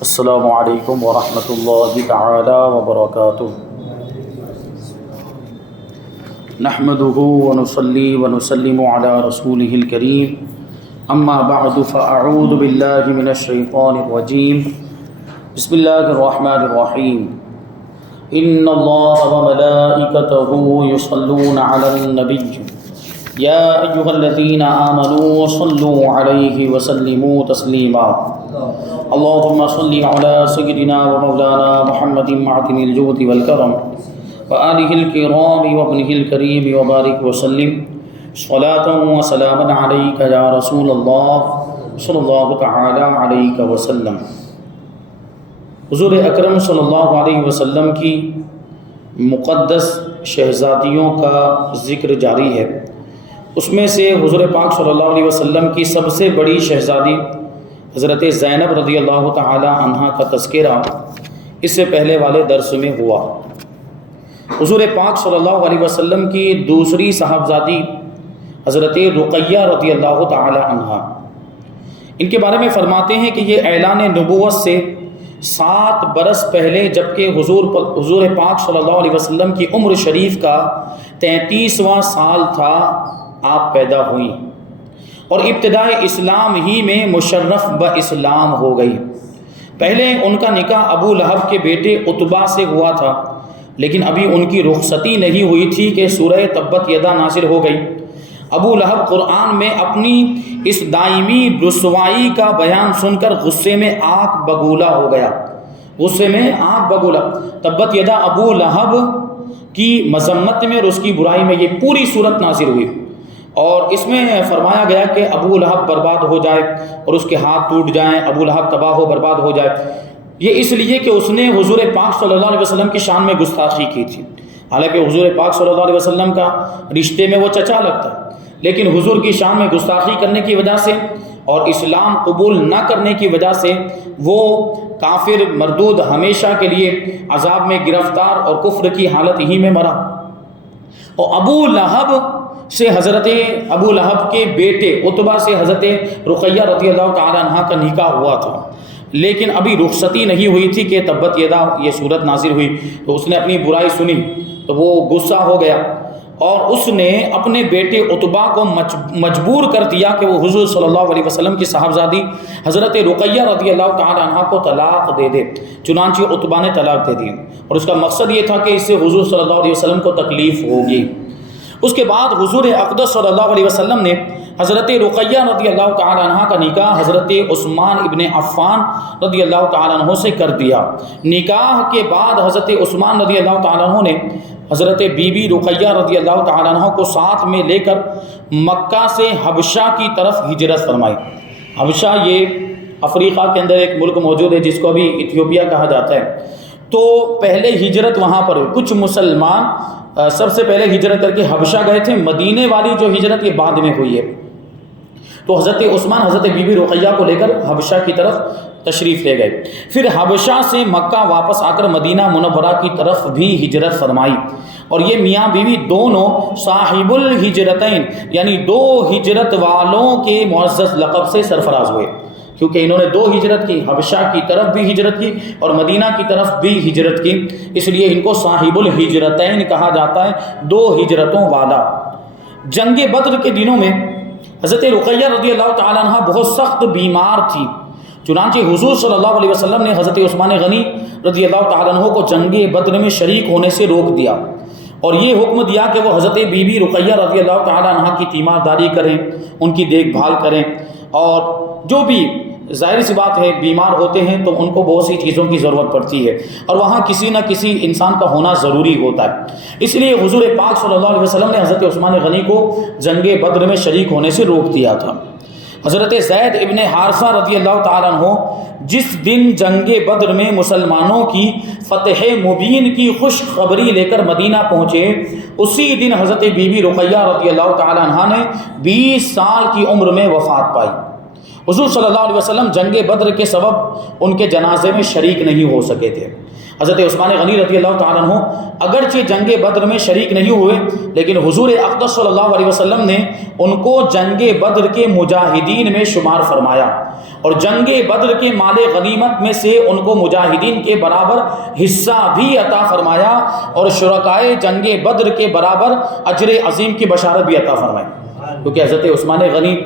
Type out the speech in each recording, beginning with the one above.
السلام علیکم ورحمۃ اللہ تعالی وبرکاتہ۔ نحمده ونصلي ونسلم على رسوله الكريم اما بعد فاعوذ باللہ من الشیطان الرجیم بسم اللہ الرحمن الرحیم ان اللہ وملائکته یصلون علی النبی یا ایھا الذین آمنوا صلوا علیہ وسلموا تسلیما اللهم صل على سيدنا ومولانا محمد معدن الجود والكرم وآله الكرام وابنه الكريم وبارك وسلم صلاة وسلاما عليك يا رسول الله صلى الله تعالى عليك وسلم۔ حضور اکرم صلی اللہ علیہ وسلم کی مقدس شہزادیوں کا ذکر جاری ہے۔ اس میں سے حضور پاک صلی اللہ علیہ وسلم کی سب سے بڑی شہزادی حضرت زینب رضی اللہ تعالی عنہا کا تذکرہ اس سے پہلے والے درس میں ہوا۔ حضور پاک صلی اللہ علیہ وسلم کی دوسری صاحبزادی حضرت رقیہ رضی اللہ تعالی عنہا، ان کے بارے میں فرماتے ہیں کہ یہ اعلان نبوت سے 7 برس پہلے، جبکہ حضور پاک صلی اللہ علیہ وسلم کی عمر شریف کا 33واں سال تھا، آپ پیدا ہوئیں اور ابتدائے اسلام ہی میں مشرف اسلام ہو گئی۔ پہلے ان کا نکاح ابو لہب کے بیٹے عتبہ سے ہوا تھا، لیکن ابھی ان کی رخصتی نہیں ہوئی تھی کہ سورہ تبت یدا نازل ہو گئی۔ ابو لہب قرآن میں اپنی اس دائمی رسوائی کا بیان سن کر غصے میں آگ بگولا ہو گیا، غصے میں آگ بگولا۔ تبت یدا ابو لہب کی مذمت میں اور اس کی برائی میں یہ پوری صورت نازل ہوئی، اور اس میں فرمایا گیا کہ ابو لہب برباد ہو جائے اور اس کے ہاتھ ٹوٹ جائیں، ابو لہب تباہ و برباد ہو جائے۔ یہ اس لیے کہ اس نے حضور پاک صلی اللہ علیہ وسلم کی شان میں گستاخی کی تھی، حالانکہ حضور پاک صلی اللہ علیہ وسلم کا رشتے میں وہ چچا لگتا ہے، لیکن حضور کی شان میں گستاخی کرنے کی وجہ سے اور اسلام قبول نہ کرنے کی وجہ سے وہ کافر مردود ہمیشہ کے لیے عذاب میں گرفتار اور کفر کی حالت ہی میں مرا۔ اور ابو لہب سے حضرت ابو لہب کے بیٹے عتبہ سے حضرت رقیہ رضی اللہ تعالی عنہ کا نکاح ہوا تھا، لیکن ابھی رخصتی نہیں ہوئی تھی کہ تبت یدا یہ صورت نازل ہوئی۔ تو اس نے اپنی برائی سنی تو وہ غصہ ہو گیا، اور اس نے اپنے بیٹے عتبہ کو مجبور کر دیا کہ وہ حضور صلی اللہ علیہ وسلم کی صاحبزادی حضرت رقیہ رضی اللہ تعالی عنہ کو طلاق دے دے۔ چنانچہ عتبہ نے طلاق دے دی، اور اس کا مقصد یہ تھا کہ اس سے حضور صلی اللہ علیہ وسلم کو تکلیف ہوگی۔ اس کے بعد حضور اقدس صلی اللہ علیہ وسلم نے حضرت رقیہ رضی اللہ تعالی عنہ کا نکاح حضرت عثمان ابن عفان رضی اللہ تعالی عنہ سے کر دیا۔ نکاح کے بعد حضرت عثمان رضی اللہ تعالی عنہ نے حضرت بی بی رقیہ رضی اللہ تعالی عنہ کو ساتھ میں لے کر مکہ سے حبشہ کی طرف ہجرت فرمائی۔ حبشہ یہ افریقہ کے اندر ایک ملک موجود ہے جس کو ابھی ایتھیوپیا کہا جاتا ہے۔ تو پہلے ہجرت وہاں پر ہوئی، کچھ مسلمان سب سے پہلے ہجرت کر کے حبشہ گئے تھے، مدینے والی جو ہجرت یہ بعد میں ہوئی ہے۔ تو حضرت عثمان حضرت بی بی رقیہ کو لے کر حبشہ کی طرف تشریف لے گئے، پھر حبشہ سے مکہ واپس آ کر مدینہ منورہ کی طرف بھی ہجرت فرمائی، اور یہ میاں بیوی دونوں صاحب الہجرتین یعنی 2 ہجرت والوں کے معزز لقب سے سرفراز ہوئے، کیونکہ انہوں نے 2 ہجرت کی، حبشہ کی طرف بھی ہجرت کی اور مدینہ کی طرف بھی ہجرت کی، اس لیے ان کو صاحب الہجرتین کہا جاتا ہے، 2 ہجرتوں والا۔ جنگ بدر کے دنوں میں حضرت رقیہ رضی اللہ تعالی عنہ بہت سخت بیمار تھی، چنانچہ حضور صلی اللہ علیہ وسلم نے حضرت عثمان غنی رضی اللہ تعالی عنہ کو جنگ بدر میں شریک ہونے سے روک دیا، اور یہ حکم دیا کہ وہ حضرت بی بی رقیہ رضی اللہ تعالی عنہ کی تیمارداری کریں، ان کی دیکھ بھال کریں، اور جو بھی ظاہر سی بات ہے بیمار ہوتے ہیں تو ان کو بہت سی چیزوں کی ضرورت پڑتی ہے، اور وہاں کسی نہ کسی انسان کا ہونا ضروری ہوتا ہے، اس لیے حضور پاک صلی اللہ علیہ وسلم نے حضرت عثمان غنی کو جنگ بدر میں شریک ہونے سے روک دیا تھا۔ حضرت زید ابن حارثہ رضی اللہ تعالیٰ عنہ جس دن جنگ بدر میں مسلمانوں کی فتح مبین کی خوش خبری لے کر مدینہ پہنچے، اسی دن حضرت بی بی رقیہ رضی اللہ تعالیٰ عنہ نے 20 سال کی عمر میں وفات پائی، حضور صلی اللہ علیہ وسلم جنگ بدر کے سبب ان کے جنازے میں شریک نہیں ہو سکے تھے۔ حضرت عثمان غنی رضی اللہ تعالیٰ عنہ اگرچہ جنگ بدر میں شریک نہیں ہوئے، لیکن حضور اقدس صلی اللہ علیہ وسلم نے ان کو جنگ بدر کے مجاہدین میں شمار فرمایا، اور جنگ بدر کے مال غنیمت میں سے ان کو مجاہدین کے برابر حصہ بھی عطا فرمایا، اور شرکائے جنگ بدر کے برابر اجر عظیم کی بشارت بھی عطا فرمائی۔ کیونکہ حضرت عثمان غنی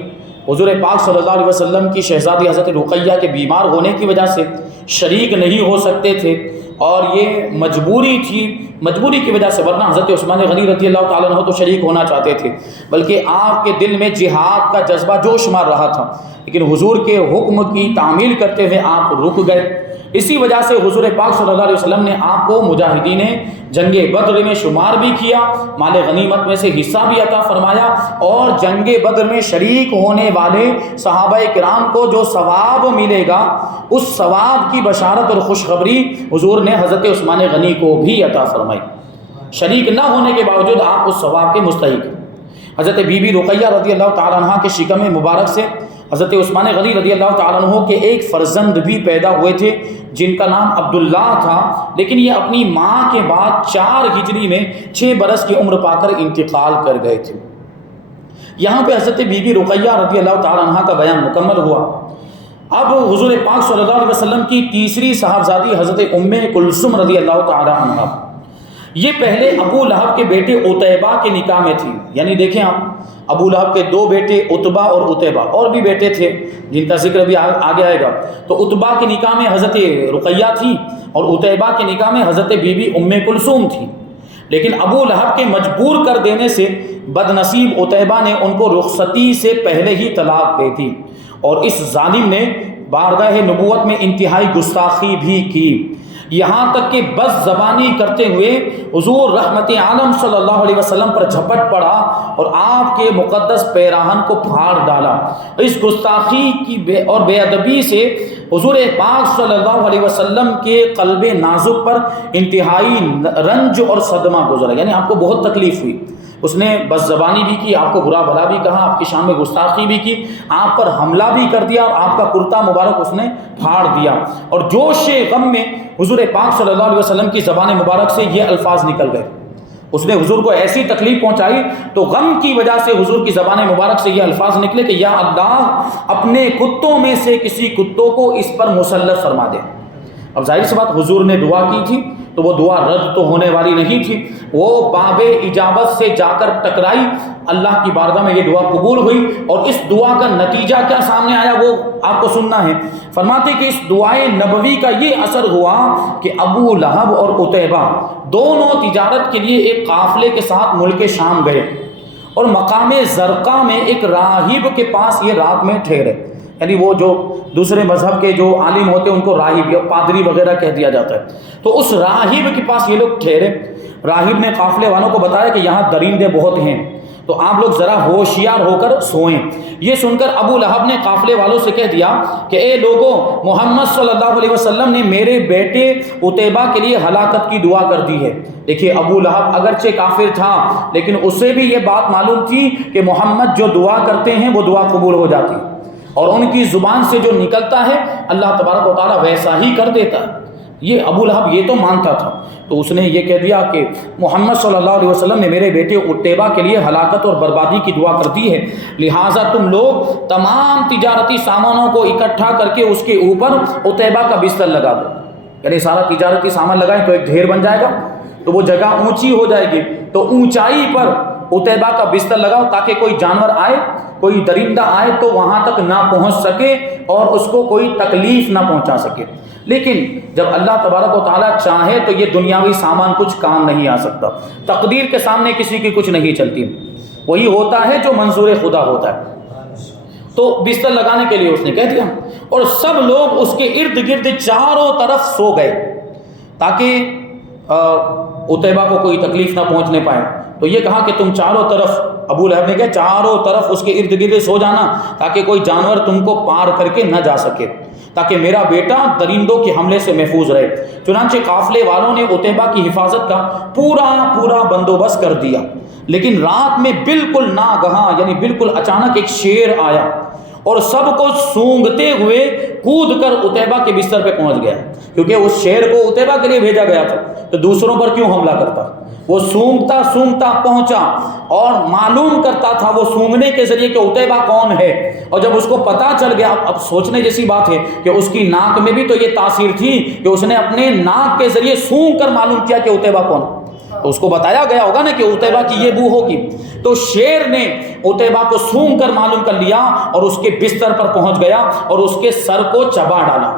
حضور پاک صلی اللہ علیہ وسلم کی شہزادی حضرت رقیہ کے بیمار ہونے کی وجہ سے شریک نہیں ہو سکتے تھے، اور یہ مجبوری تھی، مجبوری کی وجہ سے، ورنہ حضرت عثمان غنی رضی اللہ تعالیٰ عنہ تو شریک ہونا چاہتے تھے، بلکہ آپ کے دل میں جہاد کا جذبہ جوش مار رہا تھا، لیکن حضور کے حکم کی تعمیل کرتے ہوئے آپ رک گئے۔ اسی وجہ سے حضور پاک صلی اللہ علیہ وسلم نے آپ کو مجاہدین جنگ بدر میں شمار بھی کیا، مال غنیمت میں سے حصہ بھی عطا فرمایا، اور جنگ بدر میں شریک ہونے والے صحابہ کرام کو جو ثواب ملے گا اس ثواب کی بشارت اور خوشخبری حضور نے حضرت عثمان غنی کو بھی عطا فرمائی۔ شریک نہ ہونے کے باوجود آپ اس ثواب کے مستحق ہیں۔ حضرت بی بی رقیہ رضی اللہ تعالیٰ عنہ کے شکم مبارک سے حضرت عثمان غنی رضی اللہ تعالیٰ عنہ کے ایک فرزند بھی پیدا ہوئے تھے جن کا نام عبداللہ تھا، لیکن یہ اپنی ماں کے بعد 4 ہجری میں 6 برس کی عمر پا کر انتقال کر گئے تھے۔ یہاں پہ حضرت بی بی رقیہ رضی اللہ تعالیٰ عنہ کا بیان مکمل ہوا۔ اب حضور پاک صلی اللہ علیہ وسلم کی تیسری صاحبزادی حضرت ام کلثوم رضی اللہ تعالیٰ عنہ، یہ پہلے ابو لہب کے بیٹے عتیبہ کے نکاح میں تھی۔ یعنی دیکھیں آپ، ابو لہب کے 2 بیٹے عتبہ اور عتیبہ، اور بھی بیٹے تھے جن کا ذکر بھی آگے آئے گا۔ تو عتبہ کے نکاح میں حضرت رقیہ تھی، اور عتیبہ کے نکاح میں حضرت بی بی ام کلثوم تھی، لیکن ابو لہب کے مجبور کر دینے سے بد نصیب عتیبہ نے ان کو رخصتی سے پہلے ہی طلاق دے دی، اور اس ظالم نے بارگاہ نبوت میں انتہائی گستاخی بھی کی، یہاں تک کہ بس زبانی کرتے ہوئے حضور رحمت عالم صلی اللہ علیہ وسلم پر جھپٹ پڑا اور آپ کے مقدس پیراہن کو پھاڑ ڈالا۔ اس گستاخی کی اور بے ادبی سے حضور پاک صلی اللہ علیہ وسلم کے قلب نازک پر انتہائی رنج اور صدمہ گزرا، یعنی آپ کو بہت تکلیف ہوئی۔ اس نے بس زبانی بھی کی، آپ کو برا بھلا بھی کہا، آپ کی شان میں گستاخی بھی کی، آپ پر حملہ بھی کر دیا، اور آپ کا کرتا مبارک اس نے پھاڑ دیا۔ اور جوش غم میں حضور پاک صلی اللہ علیہ وسلم کی زبان مبارک سے یہ الفاظ نکل گئے، اس نے حضور کو ایسی تکلیف پہنچائی تو غم کی وجہ سے حضور کی زبان مبارک سے یہ الفاظ نکلے کہ یا اللہ اپنے کتوں میں سے کسی کتوں کو اس پر مسلط فرما دے۔ اب ظاہر سی بات حضور نے دعا کی تھی تو وہ دعا رد تو ہونے والی نہیں تھی، وہ باب اجابت سے جا کر ٹکرائی، اللہ کی بارگاہ میں یہ دعا قبول ہوئی، اور اس دعا کا نتیجہ کیا سامنے آیا وہ آپ کو سننا ہے۔ فرماتے کہ اس دعائے نبوی کا یہ اثر ہوا کہ ابو لہب اور عتیبہ دونوں تجارت کے لیے ایک قافلے کے ساتھ ملک شام گئے، اور مقام زرقہ میں ایک راہب کے پاس یہ رات میں ٹھہرے۔ یعنی وہ جو دوسرے مذہب کے جو عالم ہوتے ہیں ان کو راہب یا پادری وغیرہ کہہ دیا جاتا ہے، تو اس راہب کے پاس یہ لوگ ٹھہرے۔ راہب نے قافلے والوں کو بتایا کہ یہاں درندے بہت ہیں، تو آپ لوگ ذرا ہوشیار ہو کر سوئیں۔ یہ سن کر ابو لہب نے قافلے والوں سے کہہ دیا کہ اے لوگوں، محمد صلی اللہ علیہ وسلم نے میرے بیٹے عتیبہ کے لیے ہلاکت کی دعا کر دی ہے۔ دیکھیے ابو لہب اگرچہ کافر تھا لیکن اسے بھی یہ بات معلوم تھی کہ محمد جو دعا کرتے ہیں وہ دعا قبول ہو جاتی ہے، اور ان کی زبان سے جو نکلتا ہے اللہ تبارک و تعالیٰ ویسا ہی کر دیتا ہے۔ یہ ابو لہب یہ تو مانتا تھا، تو اس نے یہ کہہ دیا کہ محمد صلی اللہ علیہ وسلم نے میرے بیٹے عتیبہ کے لیے ہلاکت اور بربادی کی دعا کر دی ہے، لہٰذا تم لوگ تمام تجارتی سامانوں کو اکٹھا کر کے اس کے اوپر عتیبہ کا بستر لگا دو۔ یعنی سارا تجارتی سامان لگائیں تو ایک ڈھیر بن جائے گا، تو وہ جگہ اونچی ہو جائے گی، تو اونچائی پر عتیبہ کا بستر لگاؤ تاکہ کوئی جانور آئے، کوئی درندہ آئے تو وہاں تک نہ پہنچ سکے اور اس کو کوئی تکلیف نہ پہنچا سکے۔ لیکن جب اللہ تبارک و تعالیٰ چاہے تو یہ دنیاوی سامان کچھ کام نہیں آ سکتا، تقدیر کے سامنے کسی کی کچھ نہیں چلتی، وہی ہوتا ہے جو منظور خدا ہوتا ہے۔ تو بستر لگانے کے لیے اس نے کہہ دیا، اور سب لوگ اس کے ارد گرد چاروں طرف سو گئے تاکہ عتیبہ کو کوئی تکلیف نہ پہنچنے پائے۔ تو یہ کہا کہ تم چاروں طرف، ابو لہب نے کہا چاروں طرف اس کے ارد گرد سو جانا تاکہ کوئی جانور تم کو پار کر کے نہ جا سکے، تاکہ میرا بیٹا درندوں کے حملے سے محفوظ رہے۔ چنانچہ قافلے والوں نے عتیبہ کی حفاظت کا پورا بندوبست کر دیا، لیکن رات میں بالکل ناگہاں یعنی بالکل اچانک ایک شیر آیا، اور سب کو سونگتے ہوئے کود کر عتیبہ کے بستر پہ پہنچ گیا، کیونکہ اس شیر کو عتیبہ کے لیے بھیجا گیا تھا، تو دوسروں پر کیوں حملہ کرتا؟ وہ سونگتا سونگتا پہنچا اور معلوم کرتا تھا وہ سونگنے کے ذریعے کہ عتیبہ کون ہے، اور جب اس کو پتا چل گیا، اب سوچنے جیسی بات ہے کہ اس کی ناک میں بھی تو یہ تاثیر تھی کہ اس نے اپنے ناک کے ذریعے سونگ کر معلوم کیا کہ عتیبہ کون، تو اس کو بتایا گیا ہوگا نا کہ عتیبہ کی یہ بو ہوگی، تو شیر نے عتیبہ کو سونگ کر معلوم کر لیا اور اس کے بستر پر پہنچ گیا اور اس کے سر کو چبا ڈالا۔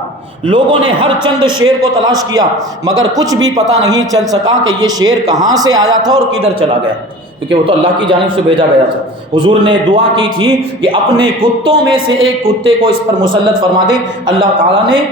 لوگوں نے ہر چند شیر کو تلاش کیا مگر کچھ بھی پتہ نہیں چل سکا کہ یہ شیر کہاں سے آیا تھا اور کدھر چلا گیا، کیونکہ وہ تو اللہ کی جانب سے بھیجا گیا تھا۔ حضور نے دعا کی تھی کہ اپنے کتوں میں سے ایک کتے کو اس پر مسلط فرما دے، اللہ تعالیٰ نے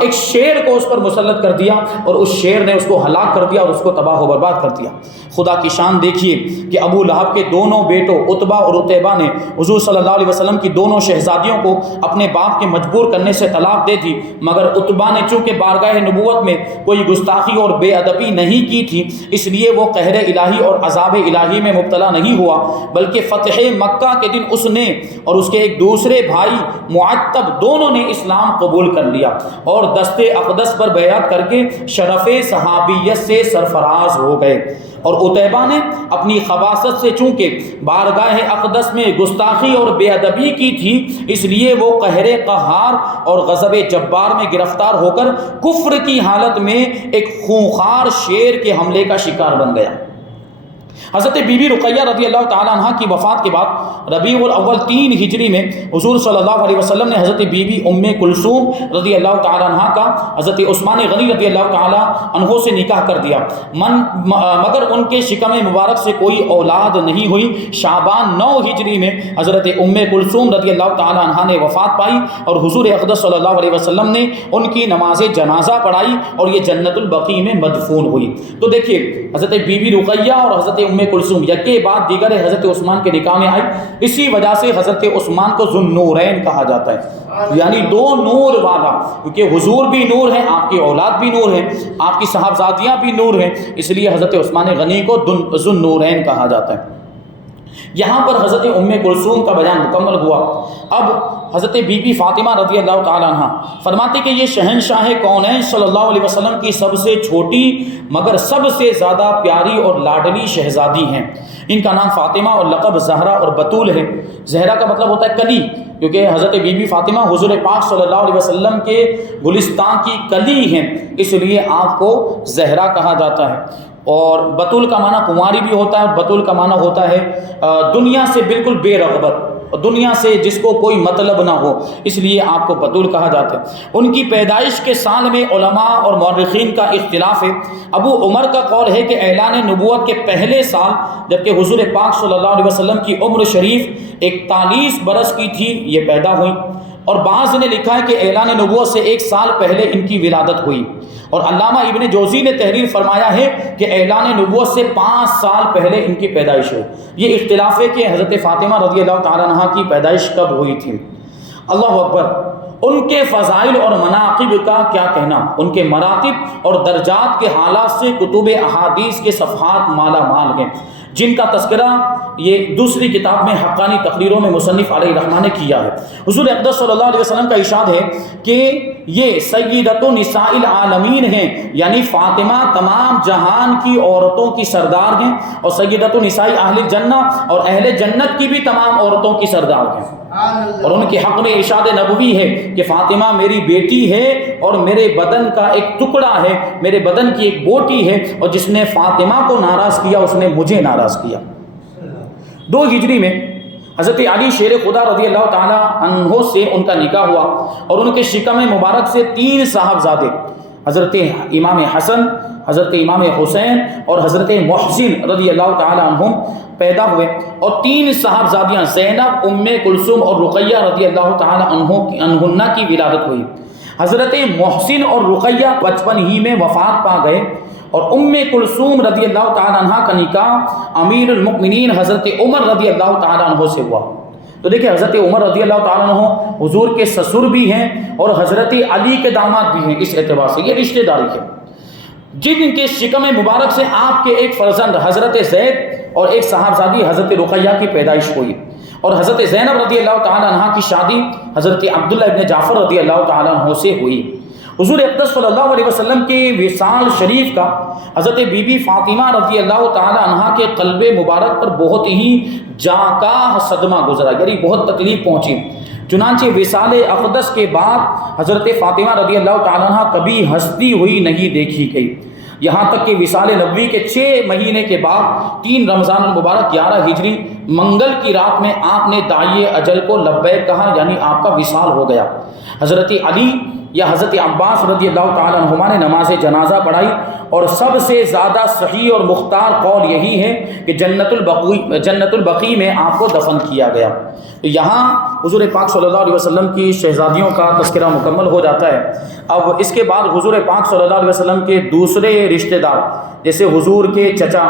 ایک شیر کو اس پر مسلط کر دیا اور اس شیر نے اس کو ہلاک کر دیا اور اس کو تباہ و برباد کر دیا۔ خدا کی شان دیکھیے کہ ابو لہب کے دونوں بیٹوں عتبہ اور عتیبہ نے حضور صلی اللہ علیہ وسلم کی دونوں شہزادیوں کو اپنے باپ کے مجبور کرنے سے طلاق دے دی، مگر عتبہ نے چونکہ بارگاہ نبوت میں کوئی گستاخی اور بے ادبی نہیں کی تھی، اس لیے وہ قہر الہی اور عذاب الہی میں مبتلا نہیں ہوا، بلکہ فتح مکہ کے دن اس نے اور اس کے ایک دوسرے بھائی معتب دونوں نے اسلام قبول کر لیا اور دست اقدس پر بیعت کر کے شرف صحابیت سے سرفراز ہو گئے۔ اور عتیبہ نے اپنی خباثت سے چونکہ بارگاہ اقدس میں گستاخی اور بے ادبی کی تھی، اس لیے وہ قہر قہار اور غضب جبار میں گرفتار ہو کر کفر کی حالت میں ایک خونخوار شیر کے حملے کا شکار بن گیا۔ حضرت بی بی رقیہ رضی اللہ تعالیٰ عنہ کی وفات کے بعد ربیع الاول 3 ہجری میں حضور صلی اللہ علیہ وسلم نے حضرت بی بی ام کلثوم رضی اللہ تعالیٰ عنہ کا حضرت عثمان غنی رضی اللہ تعالیٰ عنہ سے نکاح کر دیا، مگر ان کے شکم مبارک سے کوئی اولاد نہیں ہوئی۔ شعبان 9 ہجری میں حضرت ام کلثوم رضی اللہ تعالیٰ عنہ نے وفات پائی اور حضور اقدس صلی اللہ علیہ وسلم نے ان کی نماز جنازہ پڑھائی اور یہ جنت البقیع میں مدفون ہوئی۔ تو دیکھیے حضرت بی بی رقیہ اور حضرت ام کلثوم یکے بعد دیگر حضرت عثمان کے نکاح میں آئی، اسی وجہ سے حضرت عثمان کو ذو النورین کہا جاتا ہے، یعنی 2 نور والا، کیونکہ حضور بھی نور ہیں، آپ کی اولاد بھی نور ہیں، آپ کی صاحبزادیاں بھی نور ہیں، اس لیے حضرت عثمان غنی کو ذو النورین کہا جاتا ہے۔ یہاں پر حضرت ام کلثوم کا بیان مکمل ہوا۔ اب حضرت بی بی فاطمہ رضی اللہ تعالیٰ عنہ فرماتے کہ یہ شہنشاہ کونین صلی اللہ علیہ وسلم کی سب سے چھوٹی مگر سب سے زیادہ پیاری اور لاڈلی شہزادی ہیں۔ ان کا نام فاطمہ اور لقب زہرا اور بطول ہے۔ زہرا کا مطلب ہوتا ہے کلی، کیونکہ حضرت بی بی فاطمہ حضور پاک صلی اللہ علیہ وسلم کے گلستان کی کلی ہیں، اس لیے آپ کو زہرا کہا جاتا ہے۔ اور بطول کا معنی کنواری بھی ہوتا ہے، اور بطول کا معنی ہوتا ہے دنیا سے بالکل بے رغبت، دنیا سے جس کو کوئی مطلب نہ ہو، اس لیے آپ کو بطول کہا جاتا ہے۔ ان کی پیدائش کے سال میں علماء اور مورخین کا اختلاف ہے۔ ابو عمر کا قول ہے کہ اعلان نبوت کے پہلے سال، جبکہ حضور پاک صلی اللہ علیہ وسلم کی عمر شریف 41 برس کی تھی، یہ پیدا ہوئی، اور بعض نے لکھا ہے کہ اعلان نبوت سے 1 سال پہلے ان کی ولادت ہوئی، اور علامہ ابن جوزی نے تحریر فرمایا ہے کہ اعلان نبوت سے 5 سال پہلے ان کی پیدائش ہوئی۔ یہ اختلاف ہے کہ حضرت فاطمہ رضی اللہ تعالیٰ عنہ کی پیدائش کب ہوئی تھی۔ اللہ اکبر۔ ان کے فضائل اور مناقب کا کیا کہنا، ان کے مراتب اور درجات کے حالات سے کتب احادیث کے صفحات مالا مال ہیں، جن کا تذکرہ یہ دوسری کتاب میں حقانی تقریروں میں مصنف علیہ الرحمٰن نے کیا ہے۔ حضور اقدس صلی اللہ علیہ وسلم کا ارشاد ہے کہ یہ سیدۃ نساء العالمین ہیں، یعنی فاطمہ تمام جہان کی عورتوں کی سردار ہیں، اور سیدۃ نساء اہل الجنہ، اور اہل جنت کی بھی تمام عورتوں کی سردار ہیں۔ اور ان کے حق میں ارشاد نبوی ہے کہ فاطمہ میری بیٹی ہے اور میرے بدن کا ایک ٹکڑا ہے، میرے بدن کی ایک بوٹی ہے، اور جس نے فاطمہ کو ناراض کیا اس نے مجھے ناراض کیا۔ 2 ہجری میں حضرت علی شیر خدا رضی اللہ تعالیٰ عنہ سے ان کا نکاح ہوا، اور ان کے شکم مبارک سے 3 صاحبزادے حضرت امام حسن، حضرت امام حسین اور حضرت محسن رضی اللہ تعالیٰ عنہم پیدا ہوئے، اور 3 صاحبزادیاں زینب، ام کلثوم اور رقیہ رضی اللہ تعالیٰ عنہن کی ولادت ہوئی۔ حضرت محسن اور رقیہ بچپن ہی میں وفات پا گئے، اور ام کلثوم رضی اللہ تعالیٰ عنہ کا نکاح امیر المؤمنین حضرت عمر رضی اللہ تعالیٰ عنہ سے ہوا۔ تو دیکھیں حضرت عمر رضی اللہ تعالیٰ عنہ حضور کے سسر بھی ہیں اور حضرت علی کے داماد بھی ہیں، اس اعتبار سے یہ رشتہ داری ہے۔ جن کے شکم مبارک سے آپ کے ایک فرزند حضرت زید اور ایک صاحبزادی حضرت رقیہ کی پیدائش ہوئی، اور حضرت زینب رضی اللہ تعالیٰ عنہ کی شادی حضرت عبداللہ ابن جعفر رضی اللہ تعالیٰ عنہ سے ہوئی۔ حضور اقدس صلی اللہ علیہ وسلم کے وصال شریف کا حضرت بی بی فاطمہ رضی اللہ تعالیٰ عنہ کے قلب مبارک پر بہت ہی جاں صدمہ گزرا، یعنی بہت تکلیف پہنچی۔ چنانچہ وصال اقدس کے بعد حضرت فاطمہ رضی اللہ تعالیٰ عنہ کبھی ہنستی ہوئی نہیں دیکھی گئی، یہاں تک کہ وصال نبوی کے 6 مہینے کے بعد 3 رمضان المبارک 11 ہجری منگل کی رات میں آپ نے داعی اجل کو لبیک کہا، یعنی آپ کا وصال ہو گیا۔ حضرت علی یا حضرت عباس رضی اللہ تعالیٰ عنہما نے نماز جنازہ پڑھائی، اور سب سے زیادہ صحیح اور مختار قول یہی ہے کہ جنت البقیع میں آپ کو دفن کیا گیا۔ تو یہاں حضور پاک صلی اللہ علیہ وسلم کی شہزادیوں کا تذکرہ مکمل ہو جاتا ہے۔ اب اس کے بعد حضور پاک صلی اللہ علیہ وسلم کے دوسرے رشتہ دار جیسے حضور کے چچا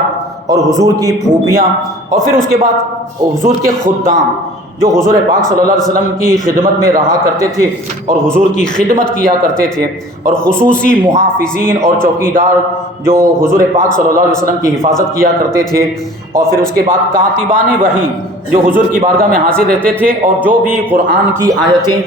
اور حضور کی پھوپھیاں، اور پھر اس کے بعد حضور کے خدام جو حضور پاک صلی اللہ علیہ وسلم کی خدمت میں رہا کرتے تھے اور حضور کی خدمت کیا کرتے تھے، اور خصوصی محافظین اور چوکیدار جو حضور پاک صلی اللہ علیہ وسلم کی حفاظت کیا کرتے تھے، اور پھر اس کے بعد کاتبان وحی جو حضور کی بارگاہ میں حاضر رہتے تھے اور جو بھی قرآن کی آیتیں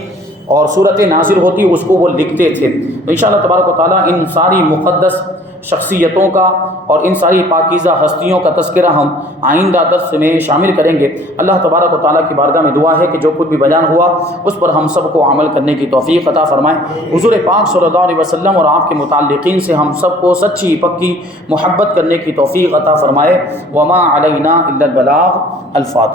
اور صورتیں نازل ہوتی اس کو وہ لکھتے تھے۔ تو انشاءاللہ تبارک و تعالیٰ ان ساری مقدس شخصیتوں کا اور ان ساری پاکیزہ ہستیوں کا تذکرہ ہم آئندہ درس میں شامل کریں گے۔ اللہ تبارک و تعالیٰ کی بارگاہ میں دعا ہے کہ جو کچھ بھی بیان ہوا اس پر ہم سب کو عمل کرنے کی توفیق عطا فرمائے۔ حضور پاک صلی اللہ علیہ وسلم اور آپ کے متعلقین سے ہم سب کو سچی پکی محبت کرنے کی توفیق عطا فرمائے۔ وما علینا الا البلاغ۔ الفاتحہ۔